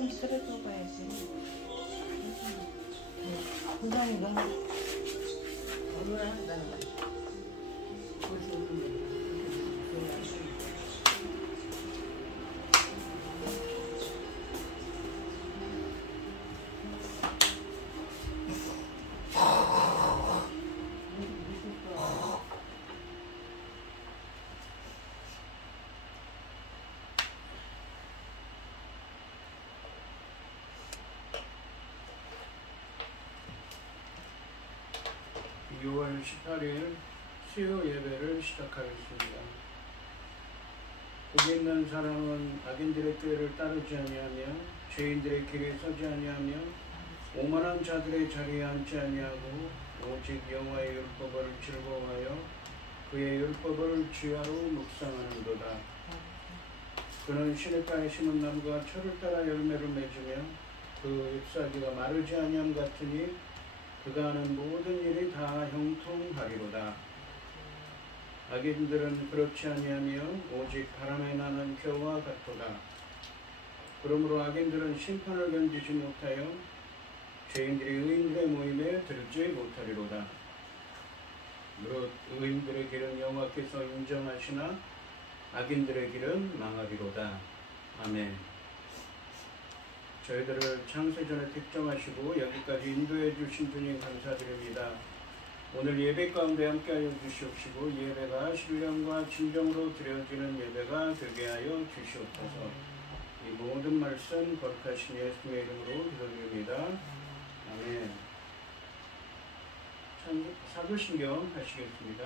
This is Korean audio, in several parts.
좀 쓰러져 봐야지. 고난이가 얼마나 한다는 거야. 벌써 오는데. (6월 18일) 수요 예배를 시작하겠습니다. 거기 있는 사람은 악인들의 꾀를 따르지 아니하며 죄인들의 길에 서지 아니하며 오만한 자들의 자리에 앉지 아니하고 오직 여호와의 율법을 즐거워하여 그의 율법을 주야로 묵상하는도다. 그는 시냇가에 심은 나무가 철을 따라 열매를 맺으며 그 잎사귀가 마르지 아니함 같으니 그가 하는 모든 일이 다 형통하리로다. 악인들은 그렇지 아니하며 오직 바람에 나는 겨와 같도다. 그러므로 악인들은 심판을 견디지 못하여 죄인들이 의인들의 모임에 들지 못하리로다. 무릇 의인들의 길은 여호와께서 인정하시나 악인들의 길은 망하리로다. 아멘. 저희들을 창세전에 택정하시고 여기까지 인도해 주신 주님 감사드립니다. 오늘 예배 가운데 함께하여 주시옵시고 예배가 신령과 진정으로 드려지는 예배가 되게 하여 주시옵소서. 이 모든 말씀 거룩하신 예수님의 이름으로 기도드립니다. 아멘. 사도신경 하시겠습니다.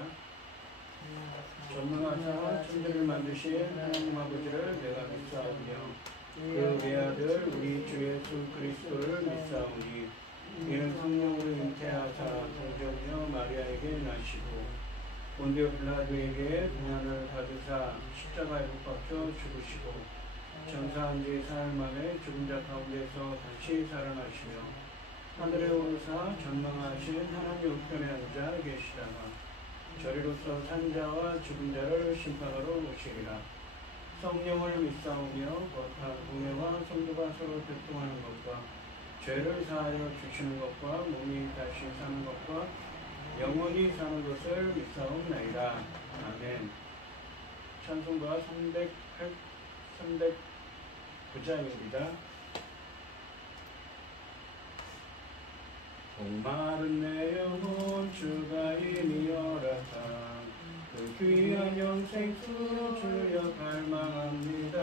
전능하사 천지를 만드신 하나님 아버지를 내가 믿사오며 그 외아들 우리 주 예수 그리스도를 믿사오니 이는 성령으로 잉태하사 성자녀 마리아에게 나시고 본디오 빌라도에게 고난을 받으사 십자가에 못 박혀 죽으시고 장사한 지 사흘 만에 죽은 자 가운데서 다시 살아나시며 하늘에 오르사 전망하신 하나님 우편에 앉아 계시다가 저리로서 산자와 죽은 자를 심판하러 오시리라. 성령을 믿사오며 거룩한 공예와 성도가 서로 교통하는 것과 죄를 사하여 주시는 것과 몸이 다시 사는 것과 영원히 사는 것을 믿사옵나이다. 아멘. 찬송가 309장입니다. 목마른 내 영혼 주가 이미 열었다. 그 귀한 영생수 주여 갈망합니다.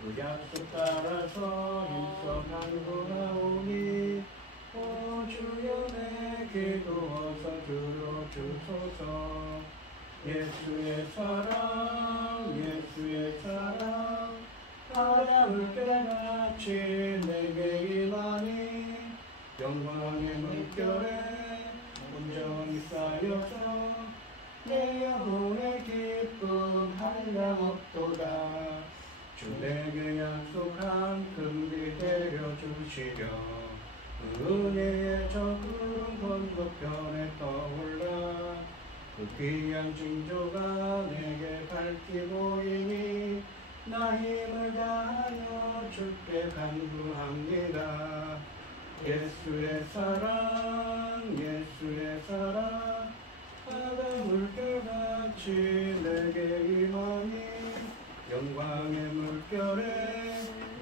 그 약속 따라서 힘써 간구하오니 오 주여 내 기도 어서 들어주소서. 예수의 사랑 예수의 사랑 바다 물결같이 내게 임하니 영광의 물결에 온전히 쌓여서 내 영혼의 기쁨 한량없도다. 주 내게 약속한 금비 데려주시려 은혜의 저 구름 건너편에 떠올라 그 귀한 징조가 내게 밝히 보이니 나 힘을 다하여 주께 간구합니다. 예수의 사랑 예수의 사랑 바다 물결같이 내게 임하니 영광의 물결에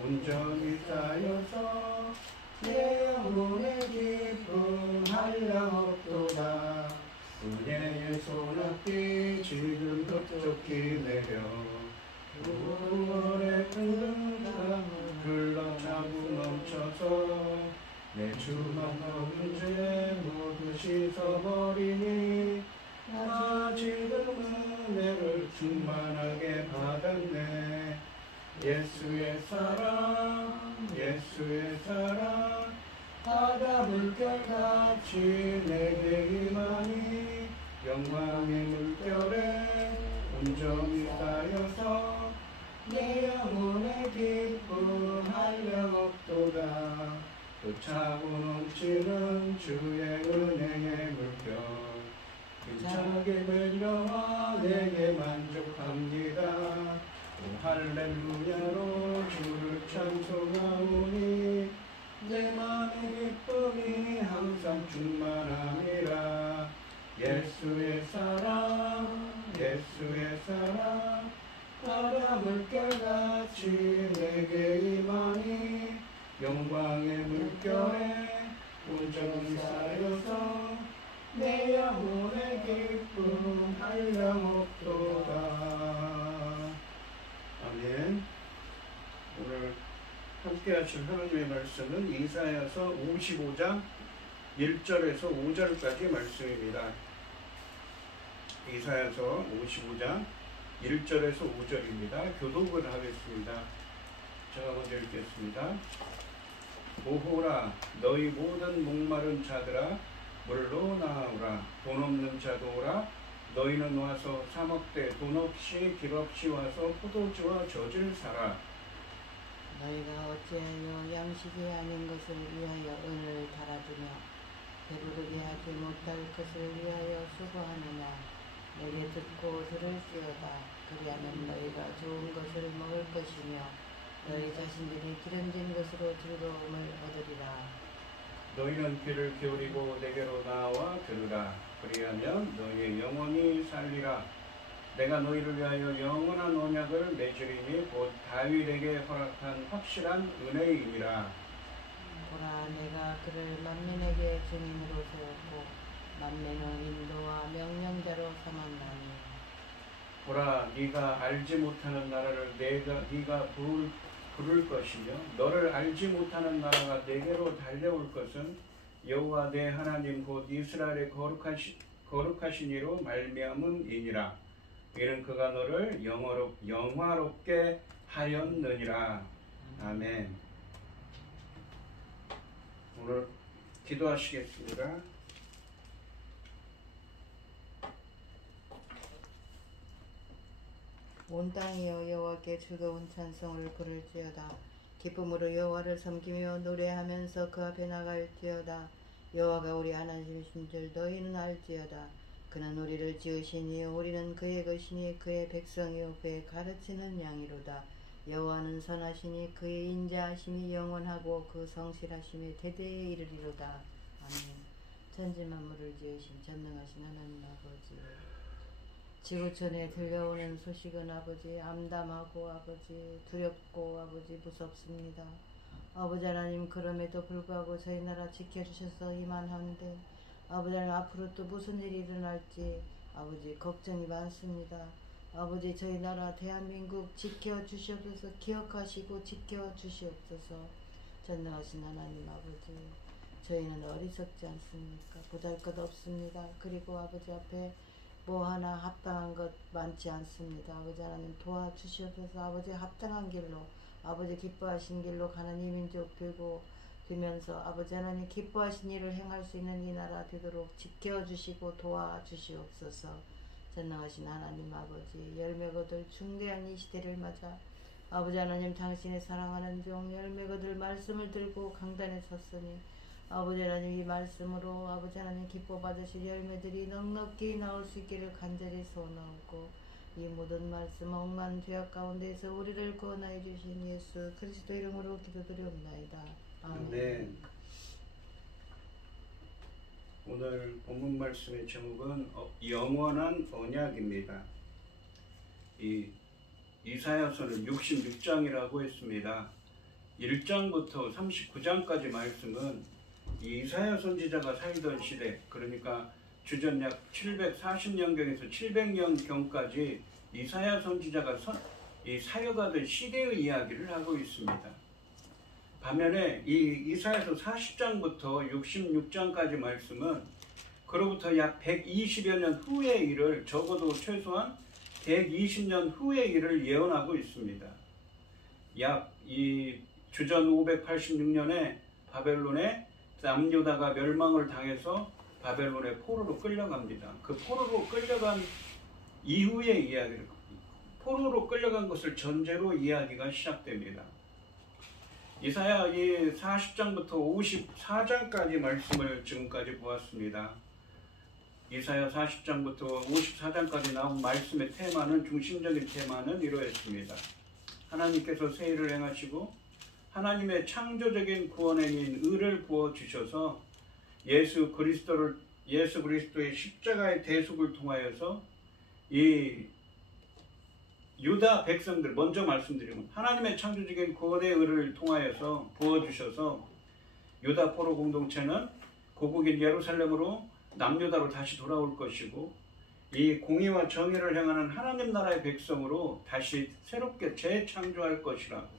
온전히 쌓여서 내 영혼의 기쁨 한량없도다. 은혜의 소낙비 지금 급속히 내려 구원의 큰 흘러 차고 넘쳐서 내 주만 넘은 죄 모두 씻어버리니 나 지금 은혜를 충만하게 받았네. 예수의 사랑 예수의 사랑 바다 물결같이 내게 임하니 영광의 물결에 온전히 쌓여서 내 영혼의 기쁨 한량없도다. 또 차고 넘치는 주의 은혜의 물결 힘차게 내려와 내게 만족합니다. 오 할렐루야로 주를 찬송하오니 내 맘의 기쁨이 항상 충만함이라. 예수의 사랑 예수의 사랑 바다 물결같이 내게 임하니 영광의 물결에 온전히 쌓여서 내 영혼의 기쁨 한량없도다. 아멘. 오늘 함께 하실 하나님의 말씀은 이사야서 55장 1절에서 5절까지 말씀입니다. 이사야서 55장 1절에서 5절입니다. 교독을 하겠습니다. 제가 먼저 읽겠습니다. 보호라 너희 모든 목마른 자들아 물로 나아오라. 돈 없는 자도 오라. 너희는 와서 사 먹되 돈 없이 길 없이 와서 포도주와 젖을 사라. 너희가 어찌하여 양식이 아닌 것을 위하여 은을 달아주며 배부르게 하지 못할 것을 위하여 수고하느냐. 내게 듣고 들을지어다. 그리하면 너희가 좋은 것을 먹을 것이며 너희 자신들이 기름진 것으로 즐거움을 얻으리라. 너희는 귀를 기울이고 내게로 나와 들으라. 그리하면 너희의 영혼이 살리라. 내가 너희를 위하여 영원한 언약을 맺으리니 곧 다윗에게 허락한 확실한 은혜이니라. 보라 내가 그를 만민에게 증인으로 세웠고 만민은 인도와 명령자로 삼았나니. 보라 네가 알지 못하는 나라를 네가 부를 것이며 너를 알지 못하는 나라가 내게로 달려올 것은 여호와 내 하나님 곧 이스라엘의 거룩하신 이로 말미암음이니라. 이는 그가 너를 영화롭게 하였느니라. 아멘. 오늘 기도하시겠습니다. 온 땅이여 여호와께 즐거운 찬송을 부를지어다. 기쁨으로 여호와를 섬기며 노래하면서 그 앞에 나갈지어다. 여호와가 우리 하나님이신 줄 너희는 알지어다. 그는 우리를 지으시니 우리는 그의 것이니 그의 백성이요 그의 가르치는 양이로다. 여호와는 선하시니 그의 인자하심이 영원하고 그 성실하심이 대대에 이르리로다. 아멘. 천지 만물을 지으신 전능하신 하나님 아버지, 지구촌에 들려오는 소식은 아버지 암담하고 아버지 두렵고 아버지 무섭습니다. 아버지 하나님 그럼에도 불구하고 저희 나라 지켜주셔서 이만한데 아버지 하나님 앞으로 또 무슨 일이 일어날지 아버지 걱정이 많습니다. 아버지 저희 나라 대한민국 지켜주시옵소서. 기억하시고 지켜주시옵소서. 전능하신 하나님 아버지, 저희는 어리석지 않습니까? 보잘것없습니다. 그리고 아버지 앞에 뭐 하나 합당한 것 많지 않습니다. 아버지 하나님 도와주시옵소서. 아버지 합당한 길로 아버지 기뻐하신 길로 가는 이민족 되면서 아버지 하나님 기뻐하신 일을 행할 수 있는 이 나라 되도록 지켜주시고 도와주시옵소서. 전능하신 하나님 아버지, 열매 거둘 중대한 이 시대를 맞아 아버지 하나님 당신의 사랑하는 종 열매 거둘 말씀을 들고 강단에 섰으니 아버지 하나님 이 말씀으로 아버지 하나님 기뻐 받으실 열매들이 넉넉히 나올 수 있기를 간절히 소원하고 이 모든 말씀 억만 죄악 가운데서 우리를 구원하여 주신 예수 그리스도 이름으로 기도드리옵나이다. 아멘. 네. 오늘 본문 말씀의 제목은 영원한 언약입니다. 이 이사야서는 66장이라고 했습니다. 1장부터 39장까지 말씀은 이사야 선지자가 살던 시대, 그러니까 주전 약 740년경에서 700년경까지 이사야 선지자가 사역하던 시대의 이야기를 하고 있습니다. 반면에 이 이사야서 40장부터 66장까지 말씀은 그로부터 약 120여 년 후의 일을, 적어도 최소한 120년 후의 일을 예언하고 있습니다. 약 이 주전 586년에 바벨론에 남유다가 멸망을 당해서 바벨론의 포로로 끌려갑니다. 그 포로로 끌려간 이후의 이야기를, 포로로 끌려간 것을 전제로 이야기가 시작됩니다. 이사야 이 40장부터 54장까지 말씀을 지금까지 보았습니다. 이사야 40장부터 54장까지 나온 말씀의 테마는, 중심적인 테마는 이러했습니다. 하나님께서 새 일을 행하시고 하나님의 창조적인 구원행위인 의를 부어주셔서 예수 그리스도의 십자가의 대속을 통하여서 이 유다 백성들, 먼저 말씀드리면 하나님의 창조적인 구원의 의를 통하여서 부어주셔서 유다 포로 공동체는 고국인 예루살렘으로 남유다로 다시 돌아올 것이고, 이 공의와 정의를 행하는 하나님 나라의 백성으로 다시 새롭게 재창조할 것이라고,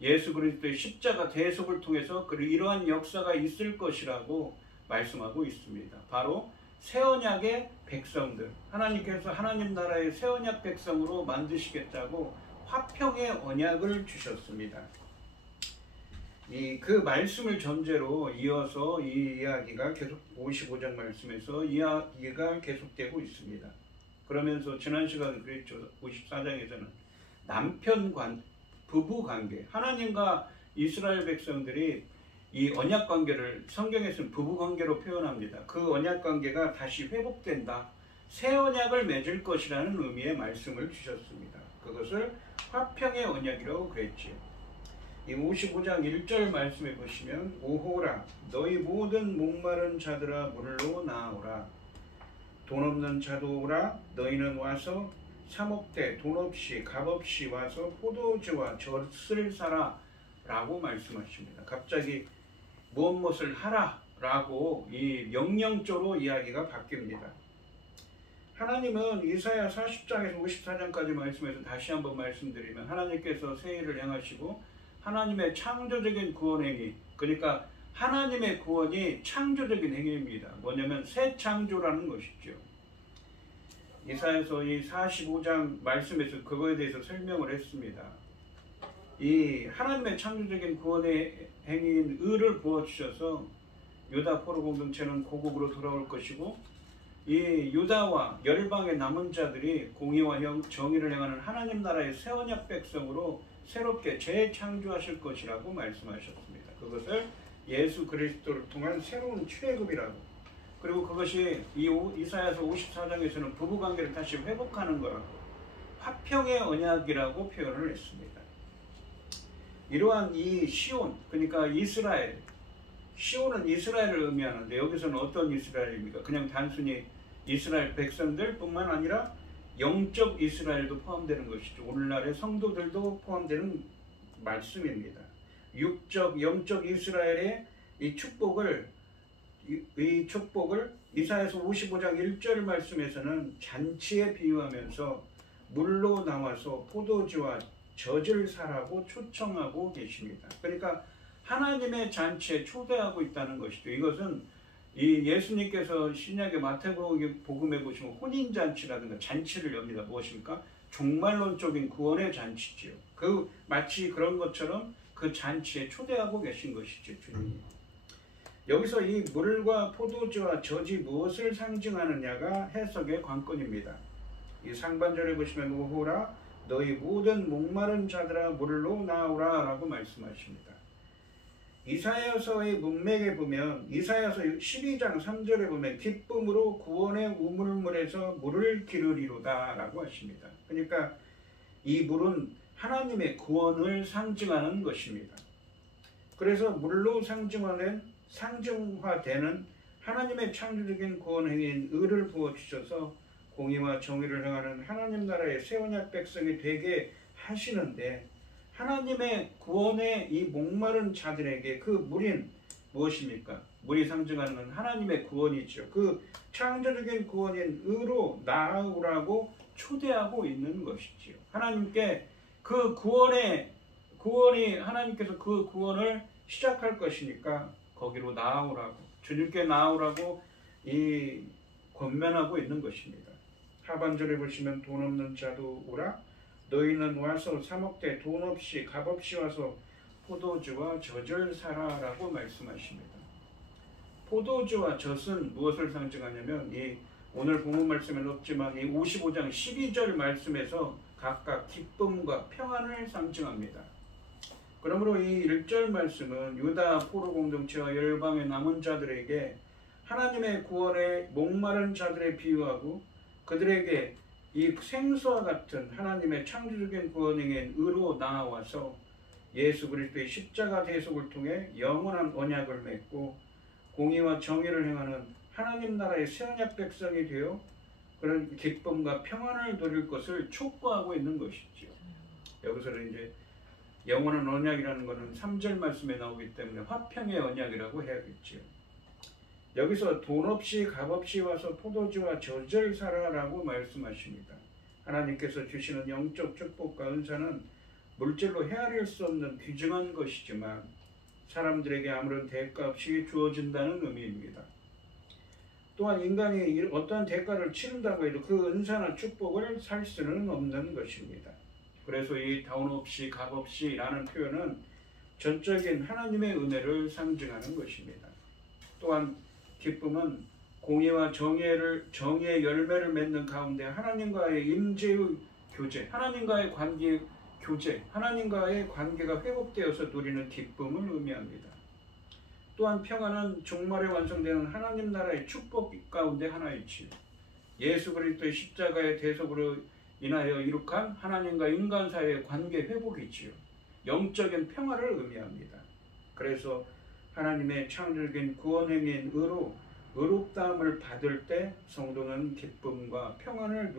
예수 그리스도의 십자가 대속을 통해서 이러한 역사가 있을 것이라고 말씀하고 있습니다. 바로 새 언약의 백성들, 하나님께서 하나님 나라의 새 언약 백성으로 만드시겠다고 화평의 언약을 주셨습니다. 그 말씀을 전제로 이어서 이 이야기가 계속 55장 말씀에서 이야기가 계속되고 있습니다. 그러면서 지난 시간에 그랬죠. 54장에서는 부부 관계, 하나님과 이스라엘 백성들이 이 언약 관계를 성경에서는 부부 관계로 표현합니다. 그 언약 관계가 다시 회복된다, 새 언약을 맺을 것이라는 의미의 말씀을 주셨습니다. 그것을 화평의 언약이라고 그랬지요. 이 55장 1절 말씀에 보시면, 오호라 너희 모든 목마른 자들아 물로 나오라, 돈 없는 자도 오라, 너희는 와서 사먹되 돈 없이 값없이 와서 포도주와 젖을 사라 라고 말씀하십니다. 갑자기 무엇을 하라 라고 이 명령조로 이야기가 바뀝니다. 하나님은 이사야 40장에서 54장까지 말씀해서 다시 한번 말씀드리면, 하나님께서 새 일을 행하시고 하나님의 창조적인 구원 행위, 그러니까 하나님의 구원이 창조적인 행위입니다. 뭐냐면 새 창조라는 것이죠. 이사야서 이 45장 말씀에서 그거에 대해서 설명을 했습니다. 이 하나님의 창조적인 구원의 행위인 의를 부어주셔서 유다 포로 공동체는 고국으로 돌아올 것이고, 이 유다와 열방의 남은 자들이 공의와 정의를 행하는 하나님 나라의 새 언약 백성으로 새롭게 재창조하실 것이라고 말씀하셨습니다. 그것을 예수 그리스도를 통한 새로운 출애굽이라고, 그리고 그것이 이사야서 54장에서는 부부관계를 다시 회복하는 거라고, 화평의 언약이라고 표현을 했습니다. 이러한 이 시온, 그러니까 이스라엘, 시온은 이스라엘을 의미하는데 여기서는 어떤 이스라엘입니까? 그냥 단순히 이스라엘 백성들 뿐만 아니라 영적 이스라엘도 포함되는 것이죠. 오늘날의 성도들도 포함되는 말씀입니다. 영적 이스라엘의 이 축복을 이사야서 55장 1절 말씀에서는 잔치에 비유하면서 물로 나와서 포도주와 젖을 사라고 초청하고 계십니다. 그러니까 하나님의 잔치에 초대하고 있다는 것이죠. 이것은 이 예수님께서 신약의 마태복음에 보시면 혼인잔치라든가 잔치를 엽니다. 무엇입니까? 종말론적인 구원의 잔치지요. 마치 그런 것처럼 그 잔치에 초대하고 계신 것이죠, 주님이. 여기서 이 물과 포도주와 젖이 무엇을 상징하느냐가 해석의 관건입니다. 이 상반절에 보시면 오호라 너희 모든 목마른 자들아 물로 나오라 라고 말씀하십니다. 이사야서의 문맥에 보면 이사야서 12장 3절에 보면 기쁨으로 구원의 우물물에서 물을 기르리로다 라고 하십니다. 그러니까 이 물은 하나님의 구원을 상징하는 것입니다. 그래서 물로 상징화되는 하나님의 창조적인 구원 행위인 의를 부어주셔서 공의와 정의를 행하는 하나님 나라의 새 언약 백성이 되게 하시는데, 하나님의 구원의 이 목마른 자들에게 그 물인 무엇입니까? 물이 상징하는 하나님의 구원이죠. 그 창조적인 구원인 의로 나아오라고 초대하고 있는 것이지요. 하나님께 그 구원이 하나님께서 그 구원을 시작할 것이니까 거기로 나아오라고, 주님께 나아오라고 권면하고 있는 것입니다. 하반절에 보시면 돈 없는 자도 오라, 너희는 와서 사먹되 돈 없이 값없이 와서 포도주와 젖을 사라 라고 말씀하십니다. 포도주와 젖은 무엇을 상징하냐면 오늘 본문 말씀에는 없지만 이 55장 12절 말씀에서 각각 기쁨과 평안을 상징합니다. 그러므로 이 1절 말씀은 유다 포로 공동체와 열방의 남은 자들에게 하나님의 구원에 목마른 자들에 비유하고, 그들에게 이 생수와 같은 하나님의 창조적인 구원행에 의로 나아와서 예수 그리스도의 십자가 대속을 통해 영원한 언약을 맺고 공의와 정의를 행하는 하나님 나라의 새 언약 백성이 되어 그런 기쁨과 평안을 누릴 것을 촉구하고 있는 것이죠. 여기서는 이제 영원한 언약이라는 것은 3절 말씀에 나오기 때문에 화평의 언약이라고 해야겠죠. 여기서 돈 없이 값 없이 와서 포도주와 젖을 사라라고 말씀하십니다. 하나님께서 주시는 영적 축복과 은사는 물질로 헤아릴 수 없는 귀중한 것이지만 사람들에게 아무런 대가 없이 주어진다는 의미입니다. 또한 인간이 어떠한 대가를 치른다고 해도 그 은사나 축복을 살 수는 없는 것입니다. 그래서 이 돈 없이 값 없이 라는 표현은 전적인 하나님의 은혜를 상징하는 것입니다. 또한 기쁨은 공의와 정의의 열매를 맺는 가운데 하나님과의 임재의 교제, 하나님과의 관계가 회복되어서 누리는 기쁨을 의미합니다. 또한 평안은 종말에 완성되는 하나님 나라의 축복 가운데 하나이지요. 예수 그리스도의 십자가의 대속으로 인하여 이룩한 하나님과 인간 사이의 관계 회복이지요. 영적인 평화를 의미합니다. 그래서 하나님의 창조적인 구원행위인 의롭다함을 받을 때 성도는 기쁨과 평안을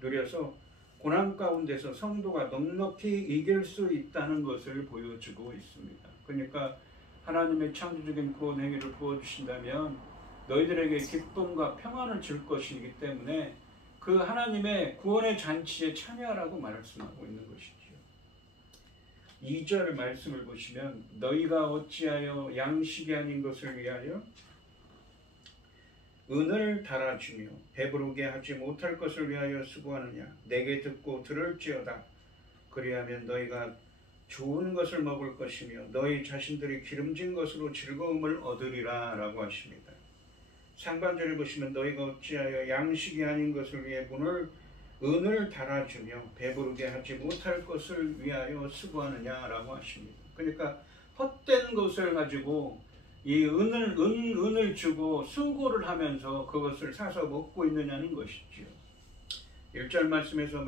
누려서 고난 가운데서 성도가 넉넉히 이길 수 있다는 것을 보여주고 있습니다. 그러니까 하나님의 창조적인 구원 행위를 부어주신다면 너희들에게 기쁨과 평안을 줄 것이기 때문에 그 하나님의 구원의 잔치에 참여하라고 말씀하고 있는 것이죠. 2절 말씀을 보시면 너희가 어찌하여 양식이 아닌 것을 위하여 은을 달아주며 배부르게 하지 못할 것을 위하여 수고하느냐. 내게 듣고 들을지어다. 그리하면 너희가 좋은 것을 먹을 것이며 너희 자신들이 기름진 것으로 즐거움을 얻으리라 라고 하십니다. 상반절을 보시면 너희가 어찌하여 양식이 아닌 것을 위해 은을 달아주며 배부르게 하지 못할 것을 위하여 수고하느냐 라고 하십니다. 그러니까 헛된 것을 가지고 이 은을 주고 수고를 하면서 그것을 사서 먹고 있느냐는 것이지요. 1절 말씀에서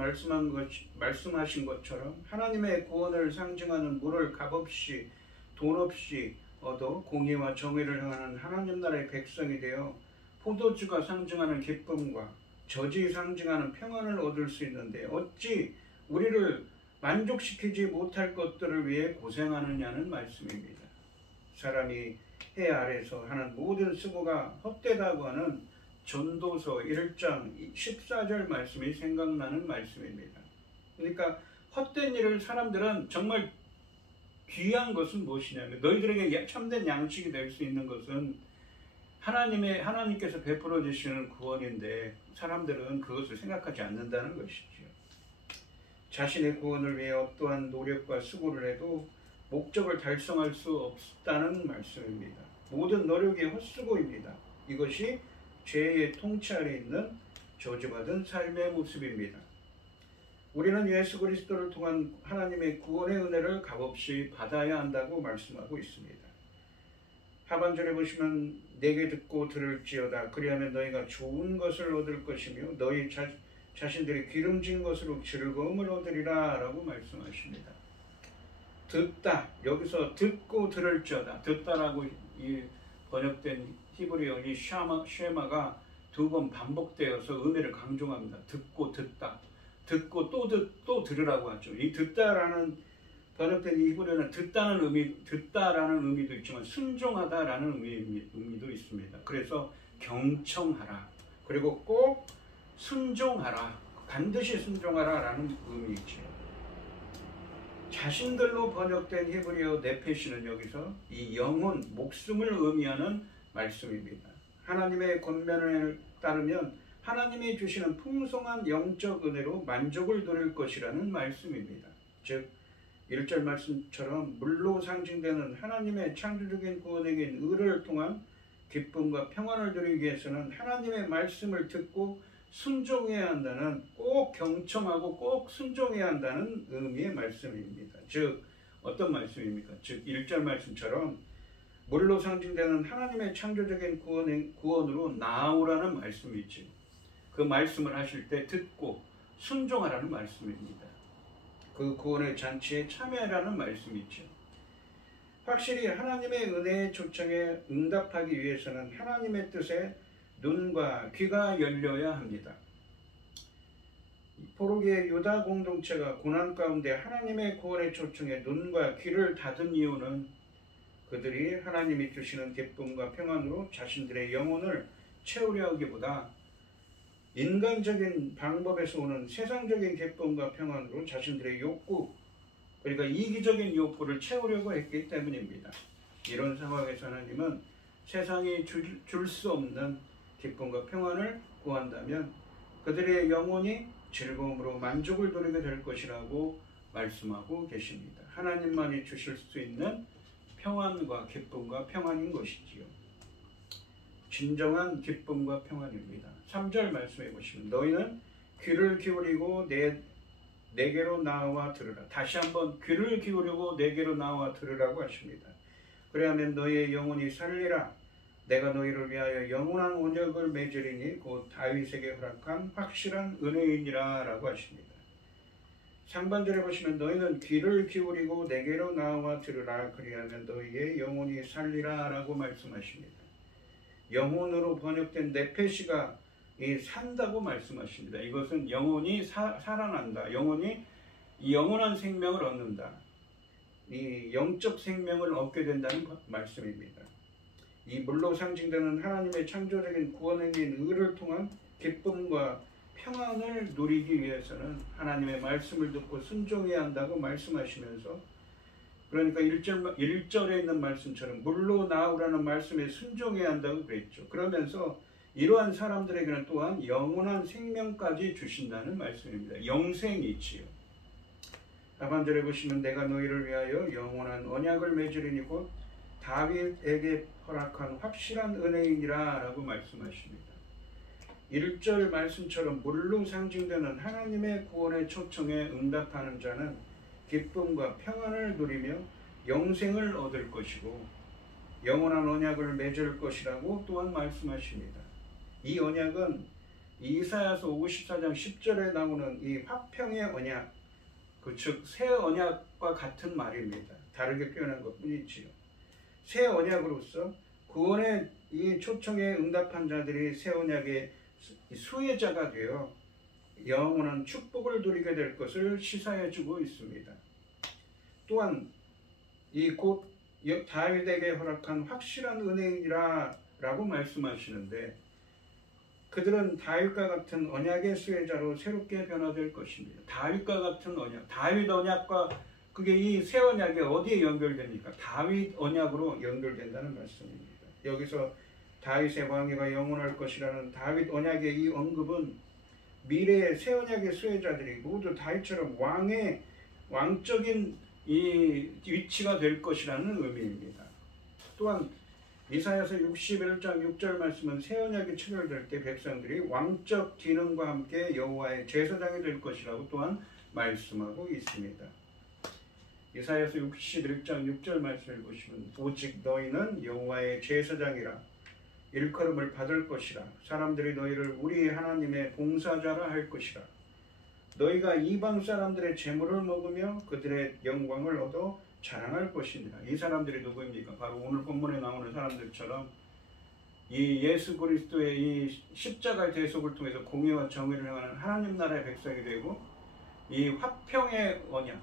말씀하신 것처럼 하나님의 구원을 상징하는 물을 값없이 돈 없이 얻어 공의와 정의를 행하는 하나님 나라의 백성이 되어 포도주가 상징하는 기쁨과 젖이 상징하는 평안을 얻을 수 있는데 어찌 우리를 만족시키지 못할 것들을 위해 고생하느냐는 말씀입니다. 사람이 해 아래서 하는 모든 수고가 헛되다고 하는 전도서 1장 14절 말씀이 생각나는 말씀입니다. 그러니까 헛된 일을 사람들은 정말 귀한 것은 무엇이냐면 너희들에게 참된 양식이 될 수 있는 것은 하나님께서 베풀어 주시는 구원인데 사람들은 그것을 생각하지 않는다는 것이죠. 자신의 구원을 위해 어떠한 노력과 수고를 해도 목적을 달성할 수 없다는 말씀입니다. 모든 노력이 헛수고입니다. 이것이 죄의 통치 아래 있는 저주받은 삶의 모습입니다. 우리는 예수 그리스도를 통한 하나님의 구원의 은혜를 값없이 받아야 한다고 말씀하고 있습니다. 하반절에 보시면 내게 듣고 들을지어다. 그리하면 너희가 좋은 것을 얻을 것이며 너희 자신들이 기름진 것으로 즐거움을 얻으리라 라고 말씀하십니다. 듣다, 여기서 듣고 들을지어다. 듣다라고 이 번역된 히브리어이 쉐마가 2번 반복되어서 의미를 강조합니다. 듣고 듣다, 듣고 또 들으라고 하죠. 이 듣다라는 번역된 이 히브리어는 듣다라는 의미도 있지만 순종하다라는 의미도 있습니다. 그래서 경청하라, 그리고 꼭 순종하라, 반드시 순종하라라는 의미이죠. 자신들로 번역된 히브리어 네페시는 여기서 이 영혼, 목숨을 의미하는 말씀입니다. 하나님의 권면을 따르면 하나님이 주시는 풍성한 영적 은혜로 만족을 누릴 것이라는 말씀입니다. 즉 1절 말씀처럼 물로 상징되는 하나님의 창조적인 구원에게 의를 통한 기쁨과 평안을 누리기 위해서는 하나님의 말씀을 듣고 순종해야 한다는, 꼭 경청하고 꼭 순종해야 한다는 의미의 말씀입니다. 즉 어떤 말씀입니까? 즉 1절 말씀처럼 물로 상징되는 하나님의 창조적인 구원으로 나아오라는 말씀이지. 그 말씀을 하실 때 듣고 순종하라는 말씀입니다. 그 구원의 잔치에 참여하라는 말씀이죠. 확실히 하나님의 은혜의 초청에 응답하기 위해서는 하나님의 뜻에 눈과 귀가 열려야 합니다. 포로기의 유다 공동체가 고난 가운데 하나님의 구원의 초청에 눈과 귀를 닫은 이유는 그들이 하나님이 주시는 기쁨과 평안으로 자신들의 영혼을 채우려 하기보다 인간적인 방법에서 오는 세상적인 기쁨과 평안으로 자신들의 욕구, 그러니까 이기적인 욕구를 채우려고 했기 때문입니다. 이런 상황에서 하나님은 세상이 줄 수 없는 기쁨과 평안을 구한다면 그들의 영혼이 즐거움으로 만족을 누리게 될 것이라고 말씀하고 계십니다. 하나님만이 주실 수 있는 평안과 기쁨과 평안인 것이지요. 진정한 기쁨과 평안입니다. 3절 말씀해 보시면 너희는 귀를 기울이고 내게로 나와 들으라. 다시 한번 귀를 기울이고 내게로 나와 들으라고 하십니다. 그래야면 너희의 영혼이 살리라. 내가 너희를 위하여 영원한 언약을 맺으리니 곧 다윗에게 허락한 확실한 은혜이니라 라고 하십니다. 상반절에 보시면 너희는 귀를 기울이고 내게로 나와 들으라. 그리하면 너희의 영혼이 살리라 라고 말씀하십니다. 영혼으로 번역된 네페시가 산다고 말씀하십니다. 이것은 영혼이 살아난다. 영혼이 영원한 생명을 얻는다. 이 영적 생명을 얻게 된다는 말씀입니다. 이 물로 상징되는 하나님의 창조적인 구원행인 의를 통한 기쁨과 평안을 누리기 위해서는 하나님의 말씀을 듣고 순종해야 한다고 말씀하시면서, 그러니까 1절에 있는 말씀처럼 물로 나오라는 말씀에 순종해야 한다고 그랬죠. 그러면서 이러한 사람들에게는 또한 영원한 생명까지 주신다는 말씀입니다. 영생이지요. 하반절에 보시면 내가 너희를 위하여 영원한 언약을 맺으리니 곧 다윗에게 허락한 확실한 은혜이니라 라고 말씀하십니다. 1절 말씀처럼 물로 상징되는 하나님의 구원의 초청에 응답하는 자는 기쁨과 평안을 누리며 영생을 얻을 것이고 영원한 언약을 맺을 것이라고 또한 말씀하십니다. 이 언약은 이사야서 54장 10절에 나오는 이 화평의 언약, 즉 새 언약과 같은 말입니다. 다르게 표현한 것뿐이지요. 새 언약으로서 구원의 이 초청에 응답한 자들이 새 언약의 수혜자가 되어 영원한 축복을 누리게 될 것을 시사해주고 있습니다. 또한 이 곧 다윗에게 허락한 확실한 은혜이라 라고 말씀하시는데, 그들은 다윗과 같은 언약의 수혜자로 새롭게 변화될 것입니다. 다윗과 같은 언약, 다윗 언약과 그게 이 새 언약이 어디에 연결됩니까? 다윗 언약으로 연결된다는 말씀입니다. 여기서 다윗의 왕위가 영원할 것이라는 다윗 언약의 이 언급은 미래의 새 언약의 수혜자들이 모두 다윗처럼 왕적인 이 위치가 될 것이라는 의미입니다. 또한 이사야서 61장 6절 말씀은 새 언약이 체결될 때 백성들이 왕적 기능과 함께 여호와의 제사장이 될 것이라고 또한 말씀하고 있습니다. 이사야서 61장 6절 말씀을 보시면 오직 너희는 여호와의 제사장이라 일컬음을 받을 것이라 사람들이 너희를 우리 하나님의 봉사자라 할 것이라 너희가 이방 사람들의 재물을 먹으며 그들의 영광을 얻어 자랑할 것이니라. 이 사람들이 누구입니까? 바로 오늘 본문에 나오는 사람들처럼 이 예수 그리스도의 이 십자가의 대속을 통해서 공의와 정의를 행하는 하나님 나라의 백성이 되고 이 화평의 언약,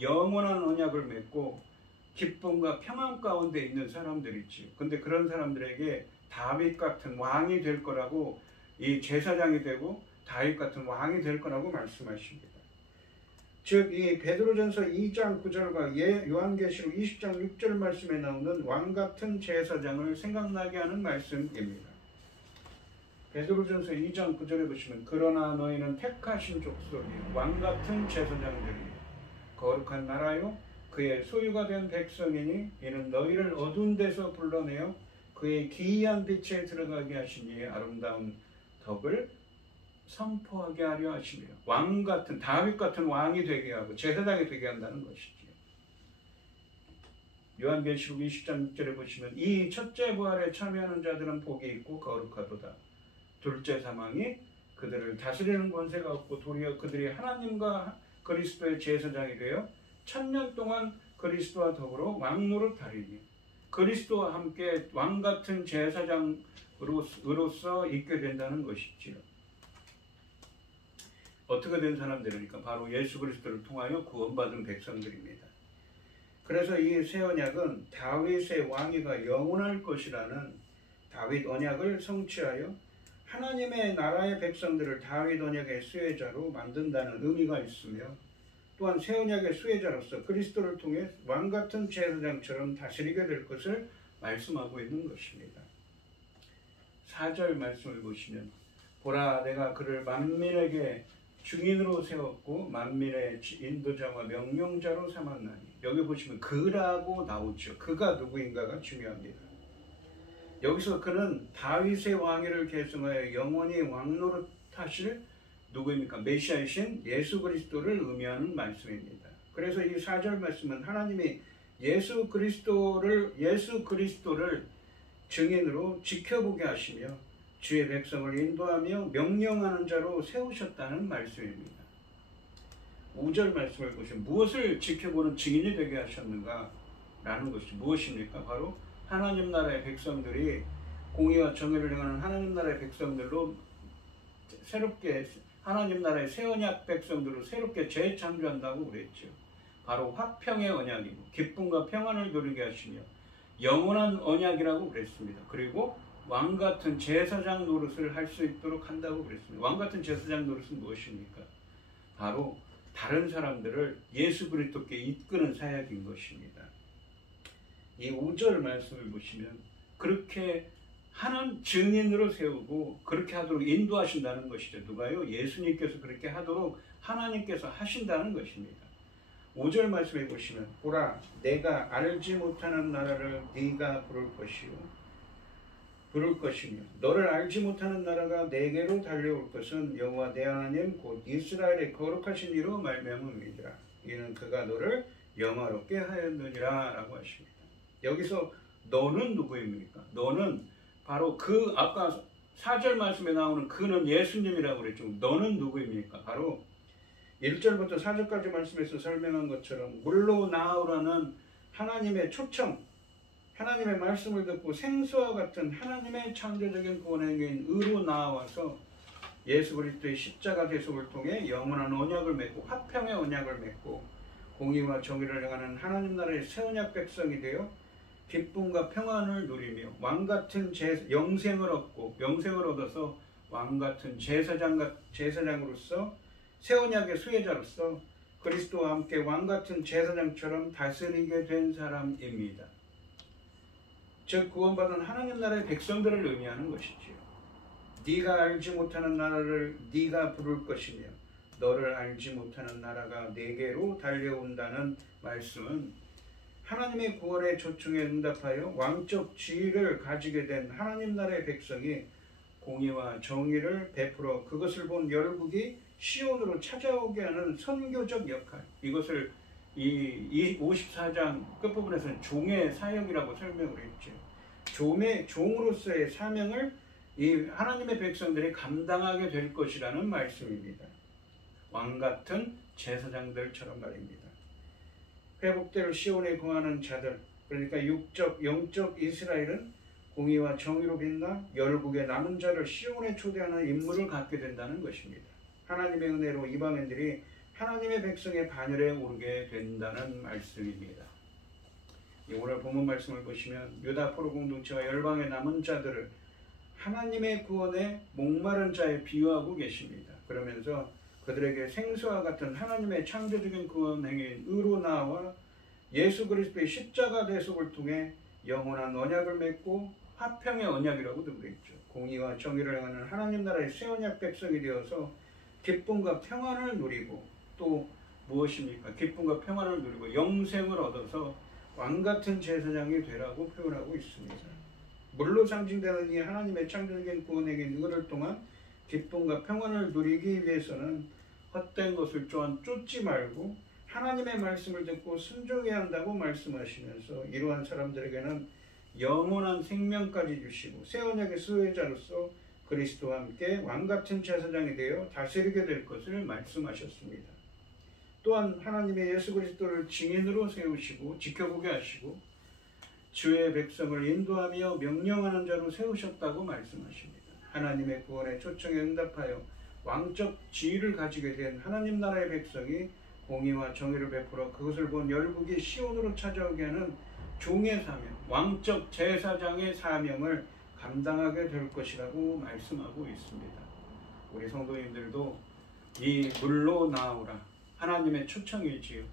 영원한 언약을 맺고 기쁨과 평안 가운데 있는 사람들이지요. 근데 그런 사람들에게 다윗 같은 왕이 될 거라고, 이 제사장이 되고 다윗 같은 왕이 될 거라고 말씀하십니다. 즉 이 베드로전서 2장 9절과 요한계시록 20장 6절 말씀에 나오는 왕 같은 제사장을 생각나게 하는 말씀입니다. 베드로전서 2장 9절에 보시면 그러나 너희는 택하신 족속이요 왕 같은 제사장들이요 거룩한 나라요 그의 소유가 된 백성이니 이는 너희를 어두운 데서 불러내어 그의 기이한 빛에 들어가게 하신 이의 아름다운 덕을 선포하게 하려 하시며 왕 같은 다윗 같은 왕이 되게 하고 제사장이 되게 한다는 것이지요. 요한계시록 20장 6절에 보시면 이 첫째 부활에 참여하는 자들은 복이 있고 거룩하도다. 둘째 사망이 그들을 다스리는 권세가 없고 도리어 그들이 하나님과 그리스도의 제사장이 되어 1000년 동안 그리스도와 더불어 왕노릇하리니 그리스도와 함께 왕같은 제사장으로서 있게 된다는 것이지요. 어떻게 된 사람들이니까 바로 예수 그리스도를 통하여 구원받은 백성들입니다. 그래서 이 새 언약은 다윗의 왕위가 영원할 것이라는 다윗 언약을 성취하여 하나님의 나라의 백성들을 다윗 언약의 수혜자로 만든다는 의미가 있으며 또한 새 언약의 수혜자로서 그리스도를 통해 왕같은 제사장처럼 다스리게 될 것을 말씀하고 있는 것입니다. 4절 말씀을 보시면 보라 내가 그를 만민에게 증인으로 세웠고 만민의 인도자와 명령자로 삼았나니 여기 보시면 그라고 나오죠. 그가 누구인가가 중요합니다. 여기서 그는 다윗의 왕위를 계승하여 영원히 왕노릇하실 누구입니까? 메시아이신 예수 그리스도를 의미하는 말씀입니다. 그래서 이 4절 말씀은 하나님이 예수 그리스도를 증인으로 지켜보게 하시며 주의 백성을 인도하며 명령하는 자로 세우셨다는 말씀입니다. 5절 말씀을 보시면 무엇을 지켜보는 증인이 되게 하셨는가 라는 것이 무엇입니까? 바로 하나님 나라의 백성들이 공의와 정의를 행하는 하나님 나라의 백성들로 새롭게 하나님 나라의 새 언약 백성들로 새롭게 재창조한다고 그랬죠. 바로 화평의 언약이고 기쁨과 평안을 누리게 하시며 영원한 언약이라고 그랬습니다. 그리고 왕같은 제사장 노릇을 할 수 있도록 한다고 그랬습니다. 왕같은 제사장 노릇은 무엇입니까? 바로 다른 사람들을 예수 그리스도께 이끄는 사역인 것입니다. 이 5절 말씀을 보시면 그렇게 하는 증인으로 세우고 그렇게 하도록 인도하신다는 것이죠. 누가요? 예수님께서 그렇게 하도록 하나님께서 하신다는 것입니다. 5절 말씀에 보시면 보라 내가 알지 못하는 나라를 네가 부를 것이며 너를 알지 못하는 나라가 내게로 달려올 것은 여호와 내 하나님 곧 이스라엘의 거룩하신 이로 말미암음이니라. 이는 그가 너를 영화롭게 하였느니라 라고 하십니다. 여기서 너는 누구입니까? 너는 바로 그 아까 4절 말씀에 나오는 그는 예수님이라고 그랬죠. 너는 누구입니까? 바로 1절부터 4절까지 말씀에서 설명한 것처럼 물로 나오라는 하나님의 초청, 하나님의 말씀을 듣고 생수와 같은 하나님의 창조적인 구원행위인 의로 나와서 예수 그리스도의 십자가 대속을 통해 영원한 언약을 맺고 화평의 언약을 맺고 공의와 정의를 행하는 하나님 나라의 새 언약 백성이 되어 기쁨과 평안을 누리며 왕같은 영생을 얻어서 왕같은 제사장으로서 새 언약의 수혜자로서 그리스도와 함께 왕같은 제사장처럼 다스리게 된 사람입니다. 즉 구원받은 하나님 나라의 백성들을 의미하는 것이지요. 네가 알지 못하는 나라를 네가 부를 것이며 너를 알지 못하는 나라가 네게로 달려온다는 말씀은 하나님의 구원의 초청에 응답하여 왕적 지위를 가지게 된 하나님 나라의 백성이 공의와 정의를 베풀어 그것을 본 열국이 시온으로 찾아오게 하는 선교적 역할, 이것을 이 54장 끝부분에서는 종의 사역이라고 설명을 했죠. 종으로서의 사명을 이 하나님의 백성들이 감당하게 될 것이라는 말씀입니다. 왕같은 제사장들처럼 말입니다. 회복될 시온에 거하는 자들, 그러니까 영적 이스라엘은 공의와 정의로 빛나 열국의 남은 자를 시온에 초대하는 임무를 갖게 된다는 것입니다. 하나님의 은혜로 이방인들이 하나님의 백성의 반열에 오르게 된다는 말씀입니다. 오늘 본문 말씀을 보시면 유다 포로 공동체와 열방의 남은 자들을 하나님의 구원에 목마른 자에 비유하고 계십니다. 그러면서 그들에게 생수와 같은 하나님의 창조적인 구원 행위인 의로 나와 예수 그리스도의 십자가 대속을 통해 영원한 언약을 맺고 화평의 언약이라고도 그랬죠. 공의와 정의를 행하는 하나님 나라의 새 언약 백성이 되어서 기쁨과 평안을 누리고 또 무엇입니까? 기쁨과 평안을 누리고 영생을 얻어서 왕같은 제사장이 되라고 표현하고 있습니다. 물로 상징되는 이 하나님의 창조적인 구원에게 의를 통한 기쁨과 평안을 누리기 위해서는 헛된 것을 쫓지 말고 하나님의 말씀을 듣고 순종해야 한다고 말씀하시면서 이러한 사람들에게는 영원한 생명까지 주시고 새 언약의 수혜자로서 그리스도와 함께 왕같은 제사장이 되어 다스리게 될 것을 말씀하셨습니다. 또한 하나님의 예수 그리스도를 증인으로 세우시고 지켜보게 하시고 주의 백성을 인도하며 명령하는 자로 세우셨다고 말씀하십니다. 하나님의 구원의 초청에 응답하여 왕적 지위를 가지게 된 하나님 나라의 백성이 공의와 정의를 베풀어 그것을 본 열국이 시온으로 찾아오게 하는 종의 사명, 왕적 제사장의 사명을 감당하게 될 것이라고 말씀하고 있습니다. 우리 성도님들도 이 물로 나오라 하나님의 초청이지요.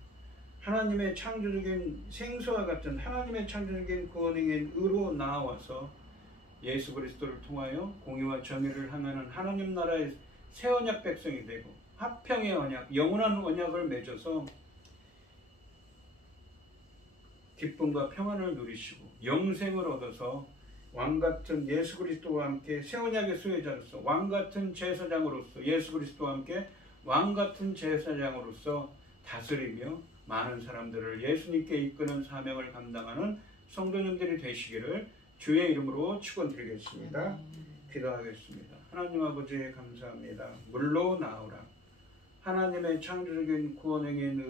하나님의 창조적인 생수와 같은 하나님의 창조적인 구원행인 의로 나와서 예수 그리스도를 통하여 공의와 정의를 행하는 하나님 나라의 새 언약 백성이 되고 화평의 언약, 영원한 언약을 맺어서 기쁨과 평안을 누리시고 영생을 얻어서 왕같은 예수 그리스도와 함께 새 언약의 수혜자로서 왕같은 제사장으로서 예수 그리스도와 함께 왕같은 제사장으로서 다스리며 많은 사람들을 예수님께 이끄는 사명을 감당하는 성도님들이 되시기를 주의 이름으로 축원드리겠습니다. 기도하겠습니다. 하나님 아버지 감사합니다. 물로 나오라. 하나님의 창조적인 구원행인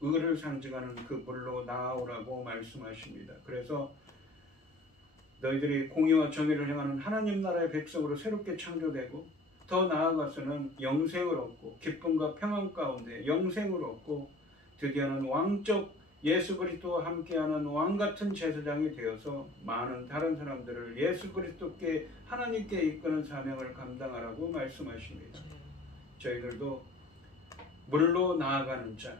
의를 상징하는 그 물로 나오라고 말씀하십니다. 그래서 너희들이 공의와 정의를 행하는 하나님 나라의 백성으로 새롭게 창조되고 더 나아가서는 영생을 얻고 기쁨과 평안 가운데 영생을 얻고 드디어는 왕적 예수 그리스도와 함께하는 왕같은 제사장이 되어서 많은 다른 사람들을 예수 그리스도께 하나님께 이끄는 사명을 감당하라고 말씀하십니다. 저희들도 물로 나아가는 자,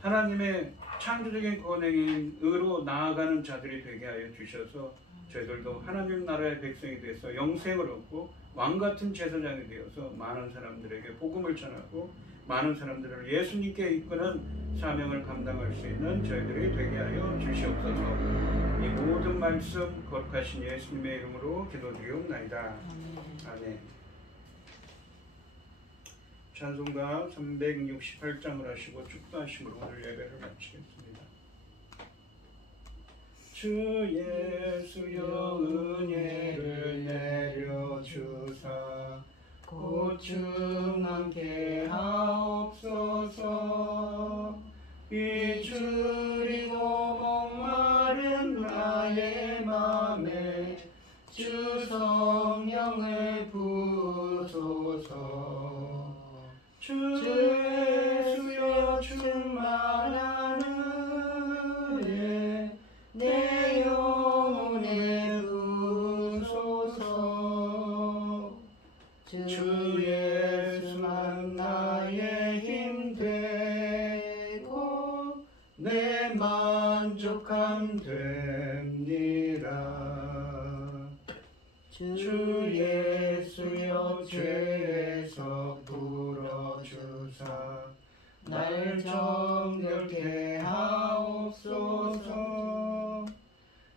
하나님의 창조적인 권행인 의로 나아가는 자들이 되게 하여 주셔서 저희들도 하나님 나라의 백성이 되어서 영생을 얻고 왕같은 제사장이 되어서 많은 사람들에게 복음을 전하고 많은 사람들을 예수님께 이끄는 사명을 감당할 수 있는 저희들이 되게 하여 주시옵소서. 이 모든 말씀 거룩하신 예수님의 이름으로 기도드리옵나이다. 아멘. 찬송가 368장을 하시고 축도하심으로 오늘 예배를 마치겠습니다. 주 예수여 은혜를 내려주사 고충 함께 하옵소서. 비추리고 목마른 나의 맘에 주 성령을 부으소서. 주 예수여 충만한 은혜 내 영혼에 부으소서. 주 예수만 나의 힘 되고 내 만족함 됩니다. 주 예수여 죄에서 풀어주사 날 정결케 하옵소서.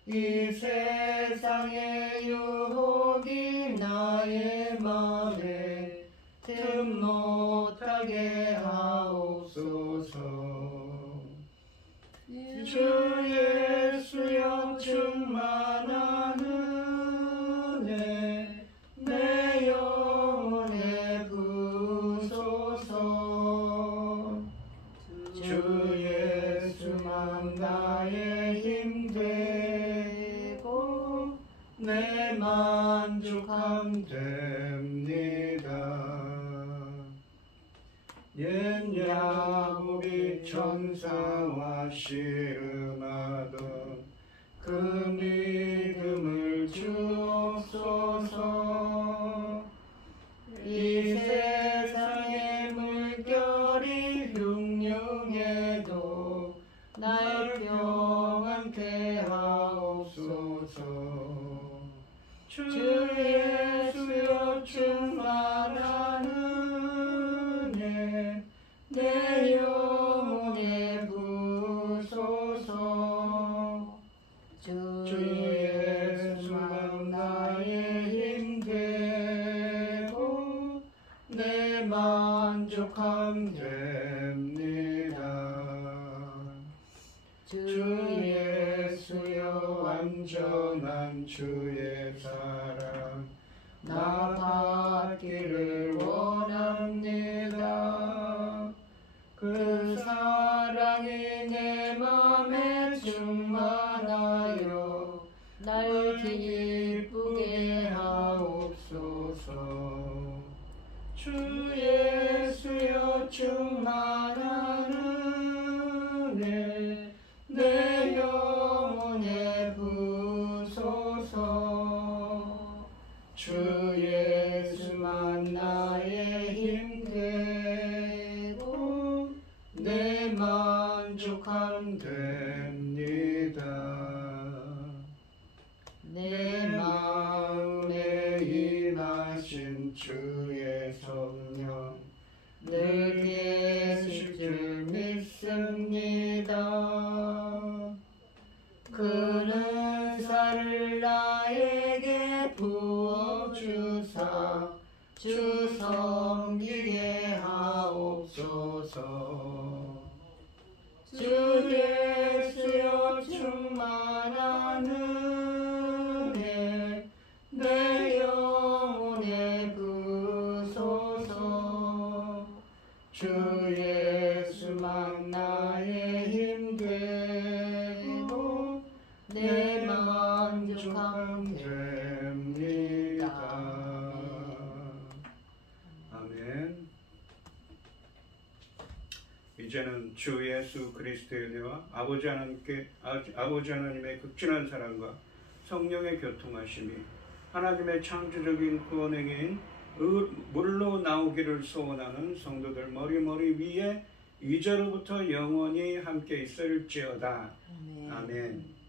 이 세상의 유혹이 나의 맘에 틈 못하게 하옵소서. 주 예수여 충만한 은혜 내 영혼에 부으소서. 주 예수만 나의 힘 되고 내 만족함 됩니다. 옛 야곱이 천사와 씨름하던 그 믿음을 주옵소서. 이 세상의 물결이 흉흉해도 날 평안케 하옵소서. 주 예수여 충만한 은혜 내 영혼에 부으소서. 주 예수만 나의 힘 되고 내 만족함 됩니다. 주 예수여 완전한 주의 사랑 나 받기를 원합니다. 그 큰 은사를 나에게 부어주사 주 섬기게 하옵소서. 주 예수여 충만한 은혜 내 영혼에 부소서. 주 예수만 나의 힘 되고 내 만족함 됩니다. 아멘. 이제는 주 예수 그리스도의 은혜와 아버지 하나님의 극진한 사랑과 성령의 교통하심이 하나님의 창조적인 구원행위인 물로 나오기를 소원하는 성도들 머리 위에 이제로부터 영원히 함께 있을지어다. 아멘.